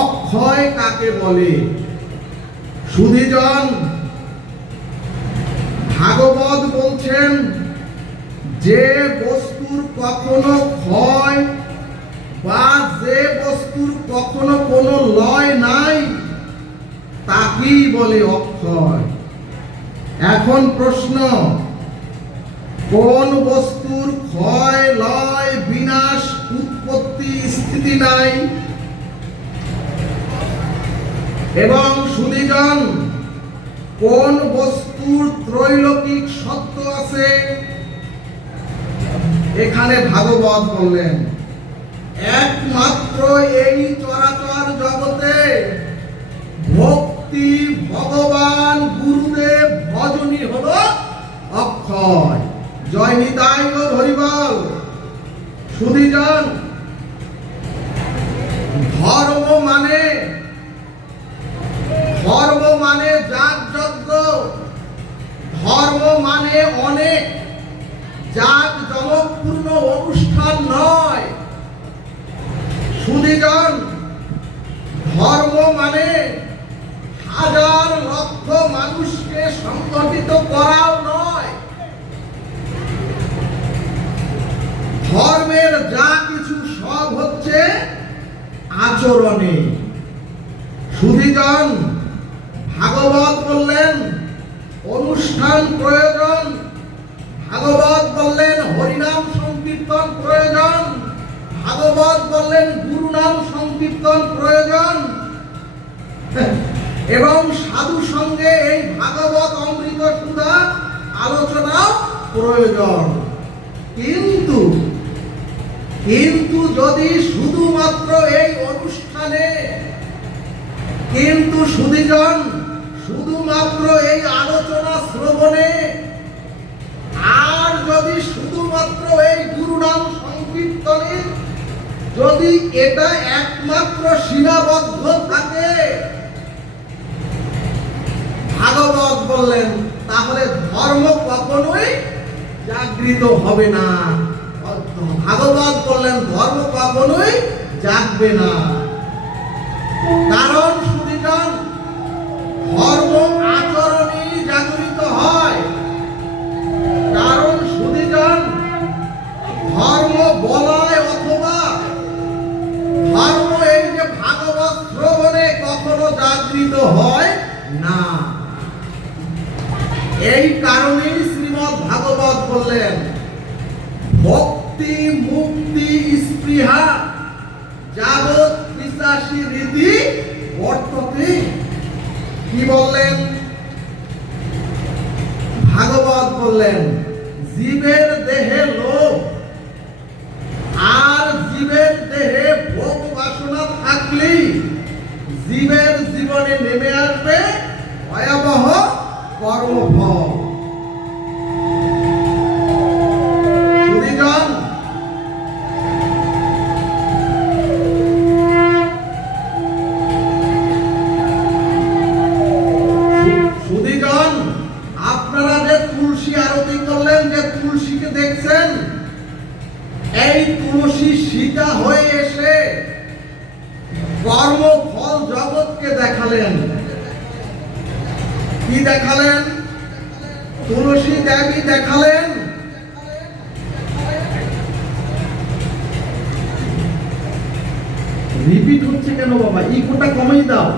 অক্ষয় কাকে বলে? সুধীজন, ভাগবত বলছেন যে বস্তুর কখনো ক্ষয় বা যে বস্তুর কখনো কোনো লয় নাই তাকেই বলে অক্ষয়। এখন প্রশ্ন, কোন বস্তুর ক্ষয় লয় বিনাশ উৎপত্তি স্থিতি নাই? এবং সুধীজন, কোন বস্তুর ত্রৈলৌকিক সত্য আছে? এখানে ভাগবত বললেন একমাত্র এই চরাচর জগতে ভক্তি ভগবান গুরুদেব ভজনী হলো অক্ষয়। জয় নিতাই গৌর হরিবল। সুধীজন, ধর্ম মানে যাগযজ্ঞ, ধর্ম মানে অনেক জাঁকজমকপূর্ণ অনুষ্ঠান নয়। সুধীজন, ধর্ম মানে হাজার লক্ষ মানুষকে সংগঠিত করাও নয়। ধর্মের যা কিছু সব হচ্ছে আচরণে। সুধীজন, ভাগবত বললেন অনুষ্ঠান প্রয়োজন, ভাগবত বললেন হরিনাম সংকীর্তন প্রয়োজন, ভাগবত বললেন গুরু নাম সংকীর্তন প্রয়োজন, এবং সাধু সঙ্গে এই ভাগবত অমৃত সুধা আলোচনা প্রয়োজন। কিন্তু যদি শুধুমাত্র এই অনুষ্ঠানে, কিন্তু সুধীজন শুধুমাত্র এই আলোচনা শ্রবণে, আর যদি শুধুমাত্র এই গুরু নাম সংকীর্তনে যদি এটা একমাত্র সীমাবদ্ধ থাকে, ভাগবত বললেন তাহলে ধর্ম কখনোই জাগৃত হবে না। ভাগবত বললেন ধর্ম কখনোই জাগবে না। কারণ সুধীজন, ধর্ম আচরণেই জাগরিত হয়। কারণ সুধীজন, ধর্ম বলায় অথবা ধর্ম এই যে ভাগবত শ্রবণে কখনো জাগৃত হয় না। এই কারণেই শ্রীমদ্ ভাগবত বললেন ভক্তি মুক্তি স্পৃহা যাবৎ পিশাচী রীতি বর্ততে। কি বললেন? ভাগবত বললেন জীবের দেহে লোভ আর জীবের দেহে ভোগ বাসনা থাকলেই জীবের জীবনে নেমে আসবে ভয়াবহ কর্মফল। সুধীজন, আপনারা যে তুলসী আরতি করলেন, যে তুলসীকে দেখছেন, এই তুলসী সীতা হয়ে এসে কর্মফল জগৎকে দেখালেন। কি দেখালেন? তুলসী দেবী দেখালেন রিপিট হচ্ছে কেন বাবা? ইকোটা কমিয়ে দাও।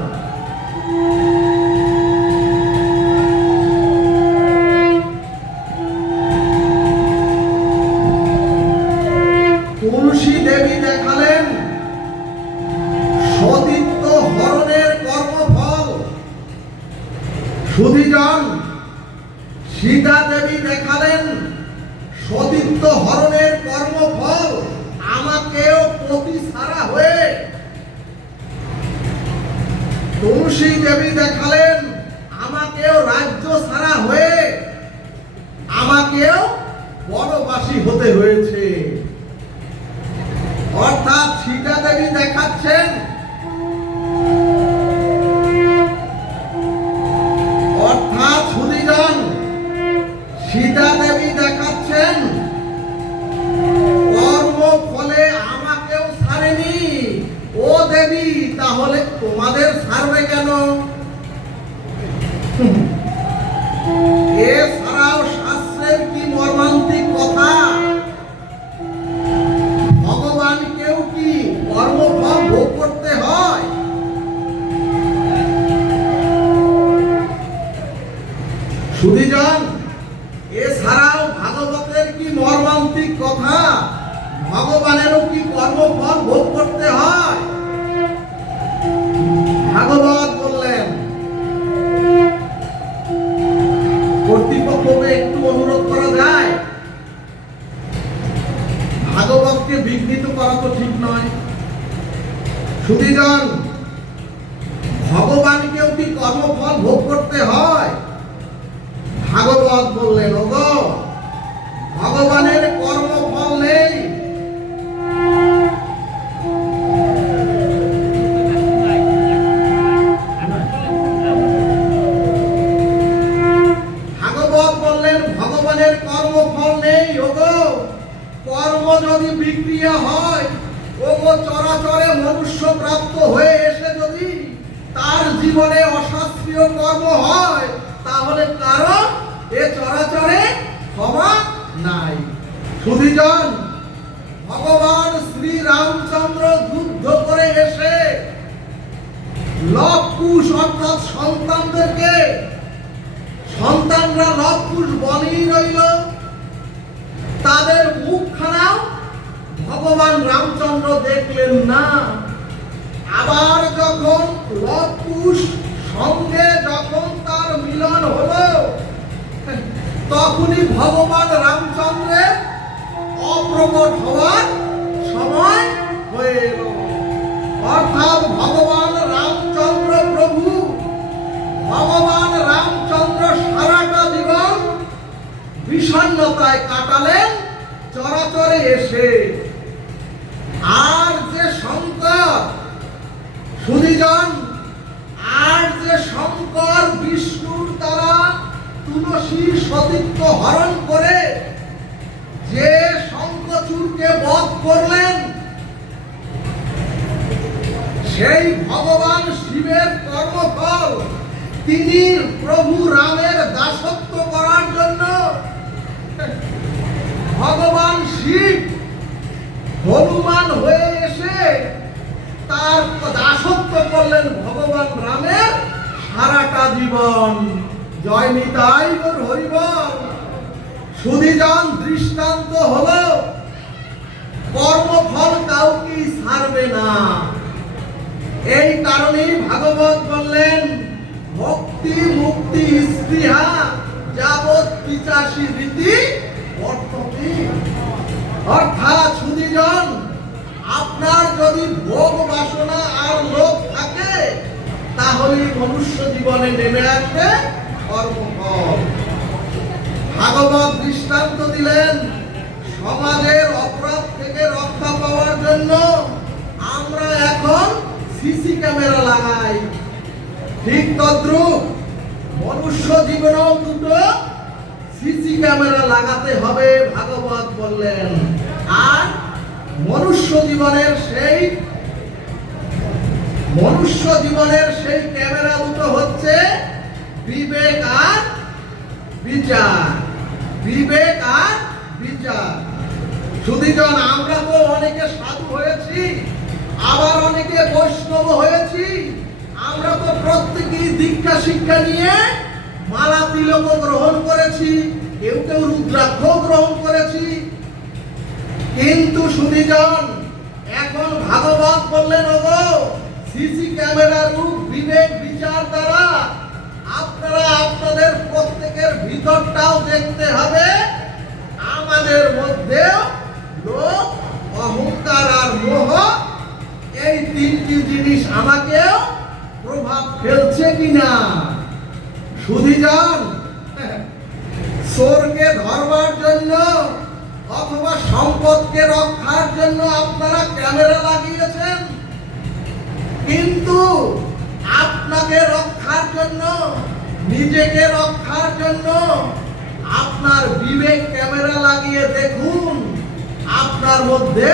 তুলসী দেবী দেখালেন সতীত্ব হরণের কর্মফল। সুধীজন, সীতা দেবী দেখালেন সতীত্ব হরণের কর্মফল আমাকেও পতি ছাড়া হয়ে। তুলসী দেবী দেখালেন আমাকেও রাজ্য ছাড়া হয়ে, আমাকেও বনবাসী হতে হয়েছে। অর্থাৎ সীতা দেবী দেখাচ্ছেন সুধীজন, সীতা দেবী দেখাচ্ছেন কর্ম ফলে আমাকেও ছাড়েনি। ও দেবী, তাহলে তোমাদের ছাড়বে কেন? এছাড়াও শাস্ত্রের কি মর্মান্তিক কথা! ভগবানকেও কি কর্মফল ভোগ করতে হয়? সুধীজন, এছাড়াও ভাগবতের কি মর্মান্তিক কথা! ভগবানেরও কি কর্মফল ভোগ করতে হয়? ভাগবত বললেন, কর্তৃপক্ষকে একটু অনুরোধ করা যায়? ভাগবতকে বিঘ্নিত করা তো ঠিক নয়। সুধীজন, ভগবানকেও কি কর্মফল ভোগ করতে হয়? ভাগবত বললেন, ওগো, ভগবানের কর্মফল নেই। ভাগবত বললেন, ভগবানের কর্মফল নেই। ওগো, কর্ম যদি বিক্রিয়া হয়, ওগো, চরাচরে মনুষ্য প্রাপ্ত হয়ে এসে যদি তার জীবনে অশাস্ত্রীয় কর্ম হয়, তাহলে কারণ এ চরাচরে ক্ষমা নাই। সুধীজন, ভগবান শ্রী রামচন্দ্র যুদ্ধ করে এসে লবকুশ অর্থাৎ সন্তানদেরকে, সন্তানরা লবকুশ বনেই রইল, তাদের মুখখানাও ভগবান রামচন্দ্র দেখলেন না। আবার যখন লবকুশ সঙ্গে যখন তার মিলন হলো, তখনই ভগবান রামচন্দ্রের অপ্রকট হওয়ার সময় হয়ে এলো। অর্থাৎ ভগবান রামচন্দ্র প্রভু, ভগবান রামচন্দ্র সারাটা জীবন বিষণ্ণতায় কাটালেন চরাচরে এসে। আর যে শঙ্কর, সুধীজন, আর যে শঙ্কর বিষ্ণুর দ্বারা তুলসীর সতীত্ব হরণ করে যে শঙ্খচূড়কে বধ করলেন, সেই ভগবান শিবের কর্মফল তিনি প্রভু রামের দাসত্ব করার জন্য ভগবান শিব হনুমান হয়ে এসে তার দাসত্ব করলেন ভগবান রামের সারাটা জীবন। জয় নিতাই গৌর হরিবল। সুধীজন, দৃষ্টান্ত হলো কর্মফল কাউকে ছাড়বে না। এই কারণেই ভাগবত বললেন, ভক্তি মুক্তি স্পৃহা যাবৎ পিচাসী রীতি বর্ততে। অর্থাৎ সুধীজন, আপনার যদি ভোগ বাসনা আর লোভ থাকে, তাহলে মনুষ্য জীবনে নেমে আসবে কর্মফল। ভাগবত দৃষ্টান্ত দিলেন, সমাজের অপরাধ থেকে রক্ষা পাওয়ার জন্য আমরা এখন সিসি ক্যামেরা লাগাই। ঠিক তদ্রূপ মনুষ্য জীবনেও দুটো সিসি ক্যামেরা লাগাতে হবে, ভাগবত বললেন। আর মনুষ্য জীবনের সেই ক্যামেরা দুটো হচ্ছে বিবেক আর বিচার। বিবেক আর বিচার। সুধীজন, আমরা তো অনেকে সাধু হয়েছি, আবার অনেকে বৈষ্ণব হয়েছি। আমরা তো প্রত্যেকেই দীক্ষা শিক্ষা নিয়ে মালা তিলক গ্রহণ করেছি, কেউ কেউ রুদ্রাক্ষ গ্রহণ করেছি। কিন্তু সুধীজন, এখন ভাগবত বললেন, ওগো, সিসি ক্যামেরা রূপ বিবেক বিচার দ্বারা আপনারা আপনাদের প্রত্যেকের ভিতরটাও দেখতে হবে। আমাদের মধ্যেও লোভ, অহংকার আর মোহ, এই তিনটি জিনিস আমাকেও প্রভাব ফেলছে কিনা। সুধীজন, চোরকে ধরবার জন্য অথবা সম্পদকে রক্ষার জন্য আপনারা ক্যামেরা লাগিয়েছেন, কিন্তু আপনাকে রক্ষার জন্য, নিজেকে রক্ষার জন্য আপনার বিবেক ক্যামেরা লাগিয়ে দেখুন আপনার মধ্যে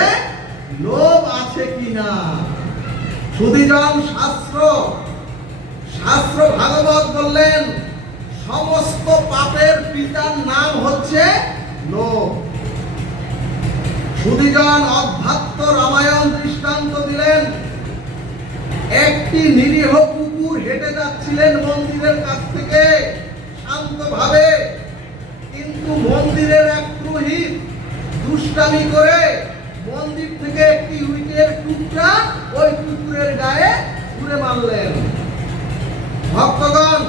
লোভ আছে কিনা। সুধীজন, শাস্ত্র ভাগবত বললেন সমস্ত পাপের পিতার নাম হচ্ছে লোভ। সুধীজন, অধ্যাত্ম রামায়ণ দৃষ্টান্ত দিলেন। একটি নিরীহ কুকুর হেঁটে যাচ্ছিলেন মন্দিরের কাছ থেকে শান্তভাবে, কিন্তু মন্দিরের এক পুরোহিত দুষ্টামি করে মন্দির থেকে একটি ইটের টুকরা ওই কুকুরের গায়ে ছুঁড়ে মারলেন। ভক্তগণ,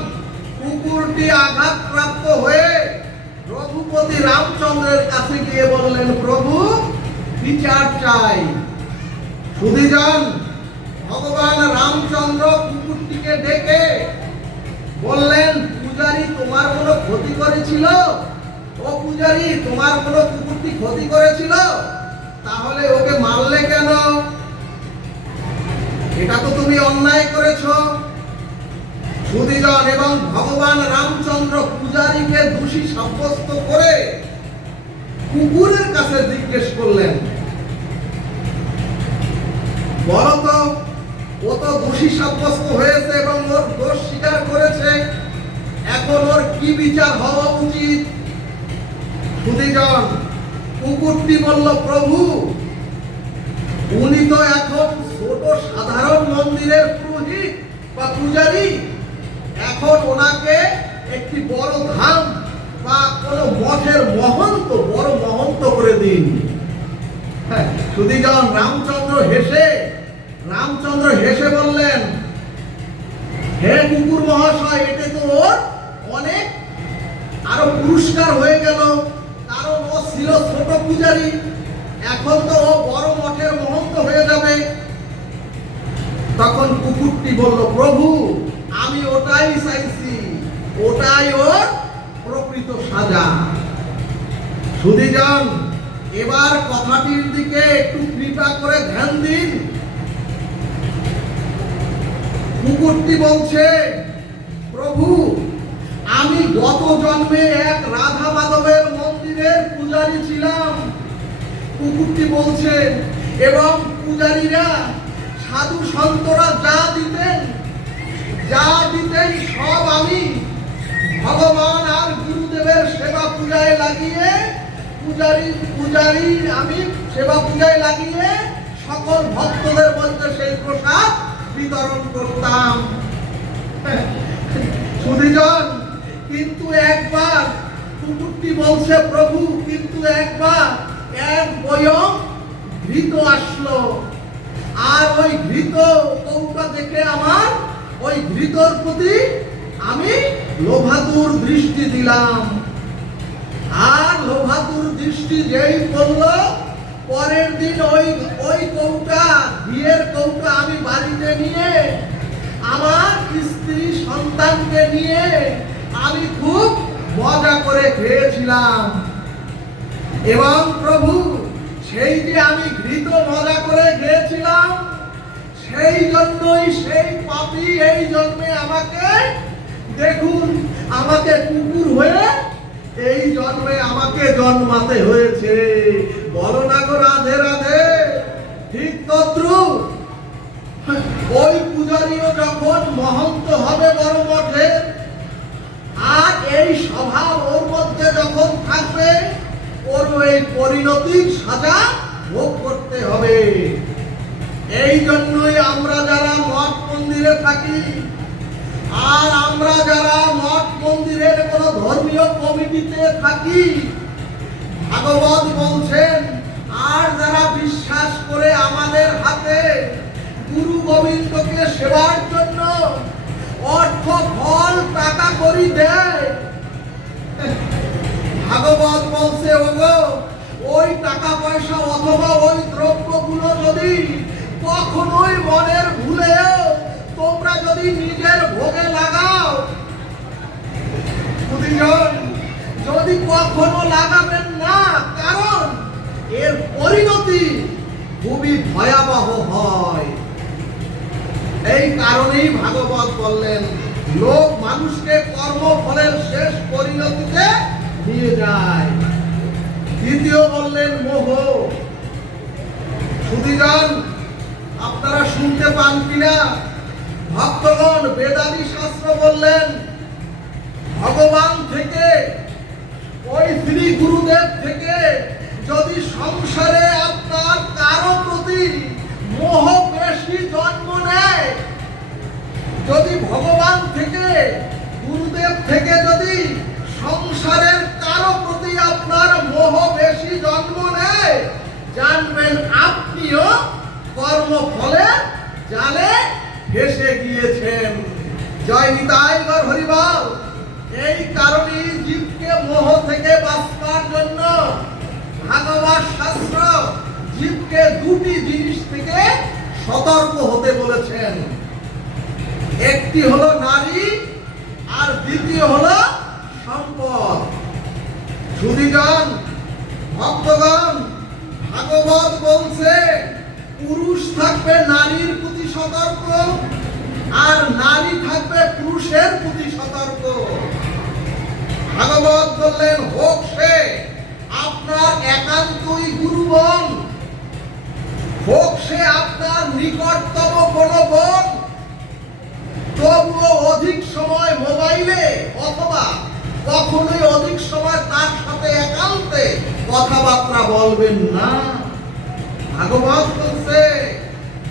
কুকুরটি আঘাতপ্রাপ্ত হয়ে রঘুপতি রামচন্দ্রের কাছে গিয়ে বললেন, প্রভু বিচার চাই। সুধীজন, ভগবান রামচন্দ্র কুকুরটিকে ডেকে বললেন, পূজারী তোমার কোনো ক্ষতি করেছিল? ও পূজারী, তোমার কোনো কুকুরটি ক্ষতি করেছিল? তাহলে ওকে মারলে কেন? এটা তো তুমি অন্যায় করেছো। সুধীজন, এবং ভগবান রামচন্দ্র পূজারীকে দোষী সাব্যস্ত করে কুকুরের কাছে জিজ্ঞেস করলেন, বলতো ও তো দোষী সাব্যস্ত হয়েছে এবং ওর দোষ স্বীকার করেছে, এখন ওর কি বিচার হওয়া উচিত? সুধীজন, কুকুরটি বলল, প্রভু উনি তো এখন ছোট সাধারণ মন্দিরের পুরোহিত বা পূজারী, এখন ওনাকে একটি বড় ধাম বা কোন মঠের বড় মহন্ত করে দিন। সুধীজন, রামচন্দ্র হেসে বললেন, হে কুকুর মহাশয়, এতে তো ওর অনেক আরো পুরস্কার হয়ে গেল, কারণ ও ছিল ছোট পূজারী, এখন তো ও বড় মঠের মহন্ত হয়ে যাবে। তখন কুকুরটি বলল, প্রভু আমি ওটাই চাইছি, ওটাই ওর প্রকৃত সাজা। সুধীজন, এবার কথাটির দিকে একটু কৃপা করে ধ্যান দিন। কুকুরটি বলছে, প্রভু আমি গত জন্মে এক রাধা মাধবের মন্দিরের পূজারী ছিলাম। কুকুরটি বলছে, এবং পূজারীরা সাধু সন্তরা যা দিতেন সব আমি ভগবান আর গুরুদেবের সেবা পূজায় লাগিয়ে সকল ভক্তদের মধ্যে সেই প্রসাদ বিতরণ করতাম। সুধীজন, কিন্তু একবার, কুকুরটি বলছে, প্রভু কিন্তু একবার এক বয়ং ঘৃত আসলো, আর ওই ঘৃত কৌটা দেখে আমার ওই ঘৃতর প্রতি আমি লোভাতুর দৃষ্টি দিলাম, আর লোভাতুর দৃষ্টি যেই পড়ল, পরের দিন ওই কৌটা, ঘিয়ের কৌটা আমি বাড়িতে নিয়ে আমার স্ত্রী সন্তানকে নিয়ে আমি খুব মজা করে খেয়েছিলাম। এবং প্রভু সেই যে আমি ঘৃত মজা করে খেয়েছিলাম, সেই জন্যই সেই পাপী এই জন্মে আমাকে, দেখুন আমাকে কুকুর হয়ে এই জন্মে আমাকে জন্মাতে হয়েছে। বলো না গো রাধে রাধে। ঠিক তদ্রূপ ওই পূজারীও যখন মহন্ত হবে বড় মঠে, আর এই স্বভাব ওর মধ্যে যখন থাকবে, ওর এই পরিণতির সাজা ভোগ করতে হবে। এই জন্যই আমরা যারা মঠ মন্দিরে থাকি, আর আমরা যারা মঠ মন্দিরের কোন ধর্মীয় কমিটিতে থাকি, ভাগবত বলছেন, আর যারা বিশ্বাস করে আমাদের হাতে গুরু গোবিন্দকে সেবার জন্য অর্থ ফল টাকা করি দেয়, ভাগবত বলছে, ওগো ওই টাকা পয়সা অথবা ওই দ্রব্যগুলো যদি কখনোই মনের ভুলেও তোমরা যদি নিজের ভোগে লাগাও, যদি কখনো লাগাবেন না, কারণ এর পরিণতি খুবই ভয়াবহ হয়। এই কারণেই ভাগবত বললেন, লোক মানুষকে কর্মফলের শেষ পরিণতিতে নিয়ে যায়। দ্বিতীয় বললেন মোহ। সুধীজন, আপনারা শুনতে পান কিনা? ভক্তগণ, বেদাদি শাস্ত্র বললেন ভগবান থেকে, ওই শ্রী গুরুদেব থেকে যদি সংসারে আপনার কারো প্রতি মোহ বেশি জন্ম নেয়, যদি ভগবান থেকে, গুরুদেব থেকে যদি সংসারের কারো প্রতি আপনার মোহ বেশি জন্ম নেয়, জানবেন আপনিও কর্মফলে জালে ভেসে গিয়েছেন। জয় নিতাই গৌর হরিবল। এই কারণেই জীবকে মোহ থেকে বাঁচবার জন্য ভাগবত শাস্ত্র জীবকে দুটি জিনিস থেকে সতর্ক হতে বলেছেন। একটি হলো নারী, আর দ্বিতীয় হলো সম্পদ। সুধীজন, ভক্তগণ, ভাগবত বলছে পুরুষ থাকবে নারীর প্রতি সতর্ক, আর নারী থাকবে পুরুষের প্রতি সতর্ক। ভাগবত বললেন হোক সে আপনার একান্তই গুরুবন, হোক সে আপনার নিকটতম কোনো বোন, তবুও অধিক সময় মোবাইলে অথবা কখনোই অধিক সময় তার সাথে একান্তে কথাবার্তা বলবেন না। ভাগবত বলছে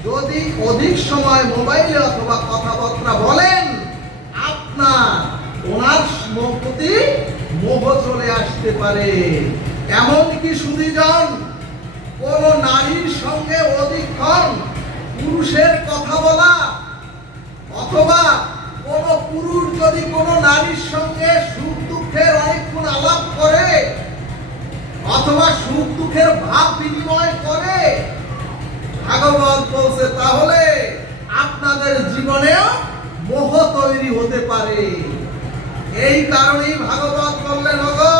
যদি অধিক সময় মোবাইলে অথবা কথাবার্তা বলেন, আপনার ওনার প্রতি মোহ চলে আসতে পারে। এমনকি সুধীজন, কোন নারীর সঙ্গে অধিকক্ষণ পুরুষের কথা বলা, অথবা কোন পুরুষ যদি কোন নারীর সঙ্গে সুখ দুঃখের অনেকক্ষণ আলাপ করে, অথবা সুখ দুঃখের ভাব বিনিময় করে, ভাগবত বলছে তাহলে আপনাদের জীবনেও মোহ তৈরি হতে পারে। এই কারণেই ভাগবত বললেন ওগো,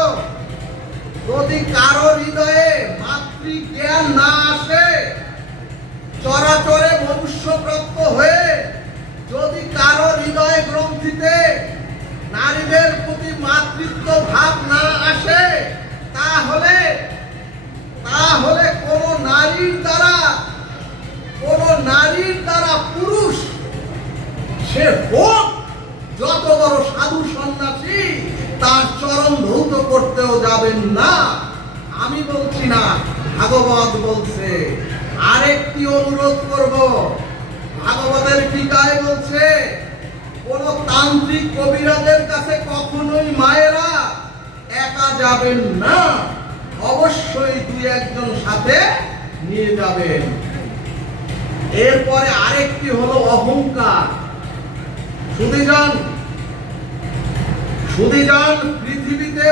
যদি কারো হৃদয়ে মাতৃজ্ঞান না আসে, চরাচরে মনুষ্যপ্রাপ্ত হয়ে যদি কারো হৃদয় গ্রন্থিতে নারীদের প্রতি মাতৃত্ব ভাব না আসে, তাহলে কোন নারীর দ্বারা পুরুষ, সে হোক যত বড় সাধু সন্ন্যাসী, তার চরণ ধৌত করতেও যাবেন না। আমি বলছি না, ভাগবত বলছে। আরেকটি অনুরোধ করব, ভাগবতের টিকায় বলছে কোন তান্ত্রিক কবিরাজের কাছে কখনোই মায়েরা একা যাবেন না, অবশ্যই দুই একজন সাথে নিয়ে যাবেন। এরপরে আরেকটি হলো অহংকার। সুধীজন, পৃথিবীতে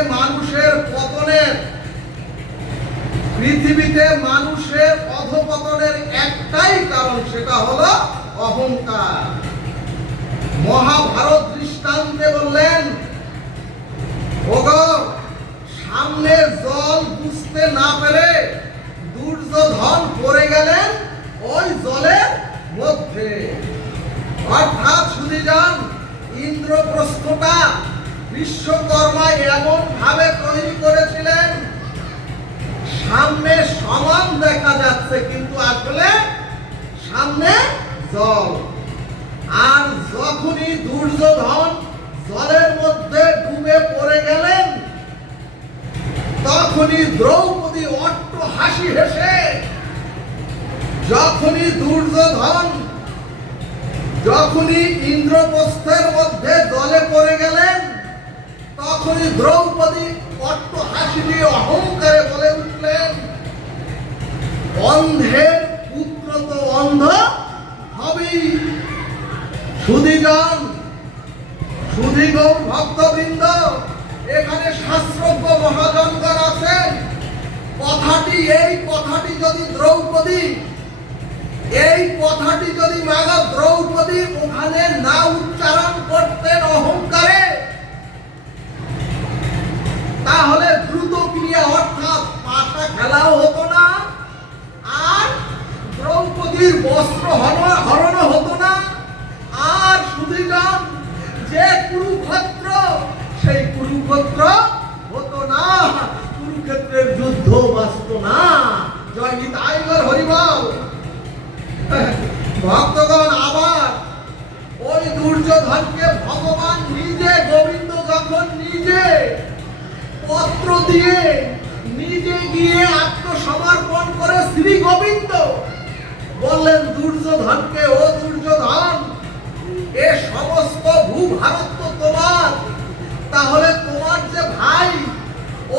মানুষের অধঃপতনের একটাই কারণ, সেটা হলো অহংকার। মহাভারত দৃষ্টান্তে বললেন ওগো, সামনে জল বুঝতে না পেরে দুর্যোধন পড়ে গেলেন ওই জলের মধ্যে। অর্থাৎ সুধীজন, ইন্দ্রপ্রস্থটা বিশ্বকর্মা এমন ভাবে তৈরি করেছিলেন, সামনে সমান দেখা যাচ্ছে কিন্তু আসলে সামনে জল। আর যখনই দুর্যোধন জলের মধ্যে ডুবে পড়ে গেলেন, তখনই দ্রৌপদী অট্ট হাসি হেসে, যখনই ইন্দ্রপ্রস্থের মধ্যে জলে পড়ে গেলেন, তখনই দ্রৌপদী অট্ট হাসি দিয়ে অহংকারে বলে উঠলেন, অন্ধের পুত্র তো অন্ধ হবেই। সুধীগণ, ভক্তবৃন্দ, এখানে শাস্ত্রজ্ঞ মহাজনগণ আছেন। এই কথাটি যদি মাগা দ্রৌপদী ওখানে না উচ্চারণ করতেন অহংকারে, তাহলে দ্রুত ক্রিয়া অর্থাৎ পাশা খেলাও হতো না, আর দ্রৌপদীর বস্ত্র হরণ হতো না, আর সুধীজন যে কুরুক্ষেত্র, সেই কুরুক্ষেত্র হতো না, কুরুক্ষেত্রের যুদ্ধ বাঁচত না। জয় নিতাই গৌর হরিবল। দুর্যোধনকে ভগবান নিজে, গোবিন্দ যখন নিজে পত্র দিয়ে নিজে গিয়ে আত্মসমর্পণ করে শ্রী গোবিন্দ বললেন দুর্যোধনকে, ও দুর্যোধন, এ সমস্ত ভূভারত তো তোমার, তাহলে তোমার যে ভাই,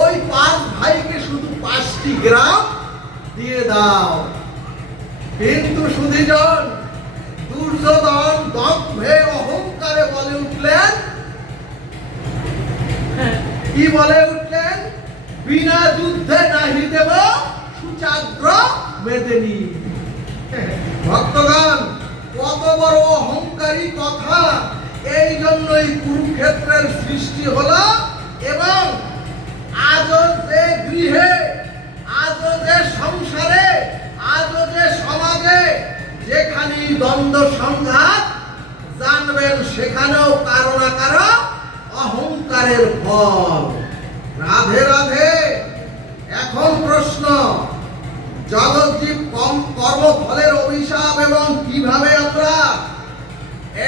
ওই 5 ভাইকে শুধু 5টি গ্রাম দিয়ে দাও। কিন্তু সুধীজন, দুর্যোধন দম্ভে অহংকারে বলে উঠলেন, কি বলে উঠলেন? বিনা যুদ্ধে নাহি দেব সুচাগ্র মেদিনী। ভক্তগণ, কত বড় অহংকারী কথা! এই জন্যই কুরুক্ষেত্রের সৃষ্টি হলো। এবং আজও যে গৃহে, আজও যে সংসারে, আজও যে সমাজে যেখানেই দ্বন্দ্ব সংঘাত জানবেন, সেখানেও কারো না কারো অহংকারের ফল। রাধে রাধে। এখন প্রশ্ন, জগৎজীব কর্মফলের অভিশাপ এবং কিভাবে আমরা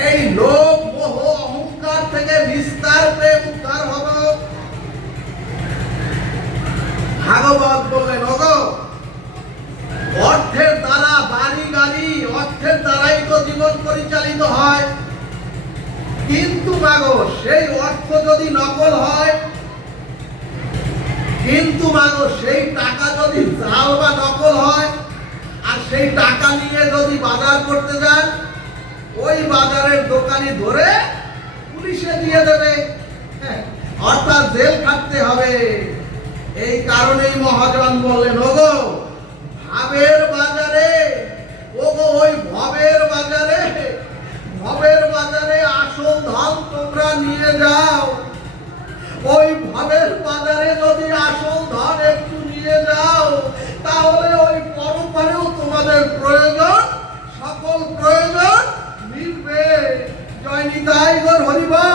এই লোভ, মোহ, অহংকার থেকে নিস্তার পেয়ে উদ্ধার হব? ভাগবত বললেন, ওগো, অর্থের দ্বারা বাড়ি গাড়ি, অর্থের দ্বারাই তো জীবন পরিচালিত হয়। কিন্তু মাগো, সেই অর্থ যদি নকল হয়, কিন্তু মাগো সেই টাকা যদি জাল বা নকল হয়, আর সেই টাকা নিয়ে যদি বাজার করতে যান, ওই বাজারের দোকানি ধরে পুলিশে দিয়ে দেবে, অর্থাৎ জেল খাটতে হবে। এই কারণেই মহাজন বললেন, ওগো, ভাবের বাজারে, ওগো, ওই ভবের বাজারে, ভবের বাজারে আসল ধন তোমরা নিয়ে যাও। ওই ভবের বাজারে যদি আসল ধন একটু নিয়ে যাও, তাহলে ওই পরপারেও তোমাদের প্রয়োজন, সকল প্রয়োজন মিটবে। জয় নিতাই গৌর হরি বল।